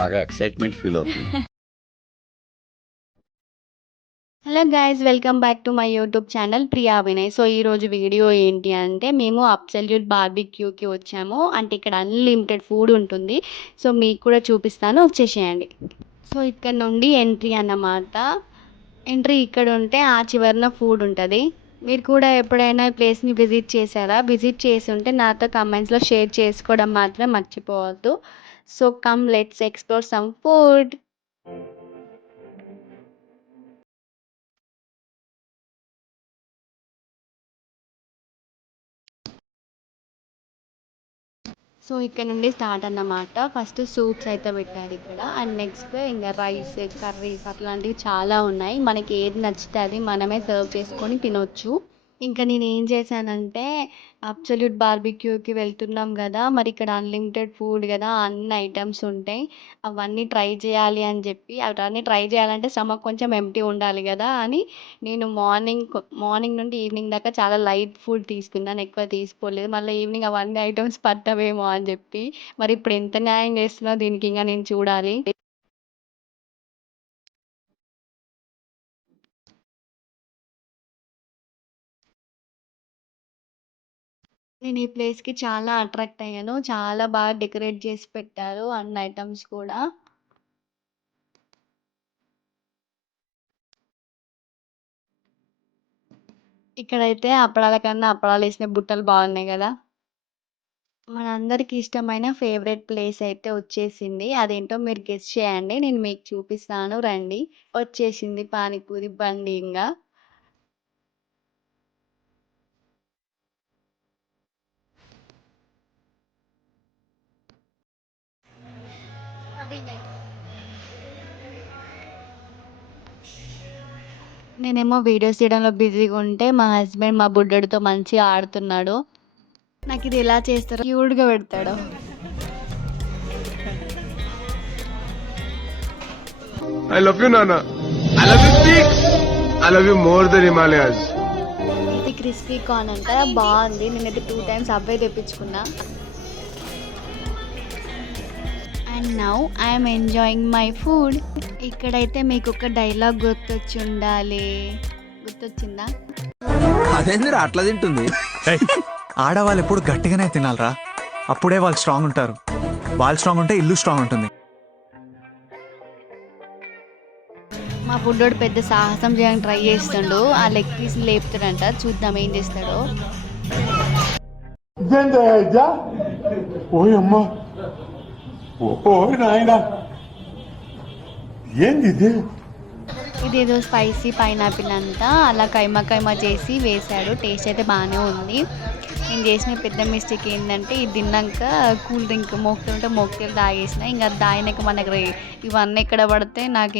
బాగా excitement feel అవుతుంది. Hello guys, welcome back to my YouTube channel Priya Vinay. So ఈరోజు video ఏంటి అంటే మేము అబ్సల్యూట్ బార్బిక్యూకి వచ్చాము. అంటే ఇక్కడ అన్లిమిటెడ్ ఫుడ్ ఉంటుంది. సో మీకు కూడా చూపిస్తాను, వచ్చేసేయండి. సో ఇక్కడ నుండి ఎంట్రీ అన్నమాట. ఎంట్రీ ఇక్కడ ఉంటే ఆ చివరన ఫుడ్ ఉంటుంది. మీరు కూడా ఎప్పుడైనా ఈ ప్లేస్ని విజిట్ చేశారా? విజిట్ చేసి ఉంటే నాతో కమెంట్స్లో షేర్ చేసుకోవడం మాత్రం మర్చిపోవద్దు. So come let's explore some food. So ఇక్కడ నుండి స్టార్ట్ అన్నమాట. ఫస్ట్ సూప్స్ అయితే పెట్టారు ఇక్కడ. అండ్ నెక్స్ట్ ఇంకా రైస్, కర్రీస్ అట్లాంటివి చాలా ఉన్నాయి. మనకి ఏది నచ్చితే అది మనమే సర్వ్ చేసుకొని తినొచ్చు. ఇంకా నేను ఏం చేశానంటే అబ్సల్యూట్ బార్బిక్యూకి వెళ్తున్నాం కదా, మరి ఇక్కడ అన్లిమిటెడ్ ఫుడ్ కదా, అన్ని ఐటమ్స్ ఉంటాయి. అవన్నీ ట్రై చేయాలి అని చెప్పి, అవన్నీ ట్రై చేయాలంటే స్టమక్ కొంచెం ఎంప్టీ ఉండాలి కదా అని నేను మార్నింగ్ నుండి ఈవినింగ్ దాకా చాలా లైట్ ఫుడ్ తీసుకున్నాను. ఎక్కువ తీసుకోలేదు. మళ్ళీ ఈవినింగ్ అవన్నీ ఐటమ్స్ పట్టవేమో అని చెప్పి. మరి ఇప్పుడు ఎంత న్యాయం చేస్తున్నా దీనికి ఇంకా నేను చూడాలి. నేను ఈ ప్లేస్‌కి చాలా అట్రాక్ట్ అయ్యాను. చాలా బాగా డెకరేట్ చేసి పెట్టారు అన్ని ఐటమ్స్ కూడా. ఇక్కడైతే అప్పడాల కన్నా అప్పడాలేసిన బుట్టలు బాగున్నాయి కదా. మనందరికి ఇష్టమైన ఫేవరెట్ ప్లేస్ అయితే వచ్చేసింది. అదేంటో మీరు గెస్ చేయండి. నేను మీకు చూపిస్తాను రండి. వచ్చేసింది పానీపూరి బండి ఇంగా. నేనేమో వీడియోస్ తీయడంలో బిజీగా ఉంటే మా హస్బెండ్ మా బుడ్డోడితో మంచిగా ఆడుతున్నాడు. నాకు ఇది ఎలా చేస్తారో క్యూట్‌గా పెడతాడు. I love you, Nana. I love you, Peaks. I love you more than Himalayas. ఇది క్రిస్పీ కార్న్ అంట, బాగుంది. నేనైతే 2 టైమ్స్ అవే తెప్పించుకున్నా. And now I'm enjoying my food. ఇక్కడైతే మీకు ఒక డైలాగ్ గుర్తొచ్చి ఉండాలి. గుర్తొచ్చిందా? అదేందిరా అట్లా తింటుంది? ఆడవాళ్ళు ఎప్పుడు గట్టిగానే తినాలరా, అప్పుడే వాళ్ళు స్ట్రాంగ్ ఉంటారు. వాళ్ళు స్ట్రాంగ్ ఉంటే ఇల్లు స్ట్రాంగ్ ఉంటుంది. మా బుడ్డోడు పెద్ద సాహసం చేయడానికి ట్రై చేస్తుండు. ఆ లెగ్ పీస్ లేపుతాడంట, చూద్దాం ఏం చేస్తాడో. ఇదేంటయ్యా? ఓయమ్మ, ఓ నాయన, ఏంది ఇది? ఇదేదో స్పైసీ పైనాపిల్ అంతా అలా కైమా కైమా చేసి వేశాడు. టేస్ట్ అయితే బాగానే ఉంది. నేను చేసిన పెద్ద మిస్టేక్ ఏంటంటే ఇది తిన్నాక కూల్ డ్రింక్ మోక్టేల్ తాగేసిన. ఇంకా అది తాగినాక మనకి ఇవన్నీ ఎక్కడ పడితే నాకు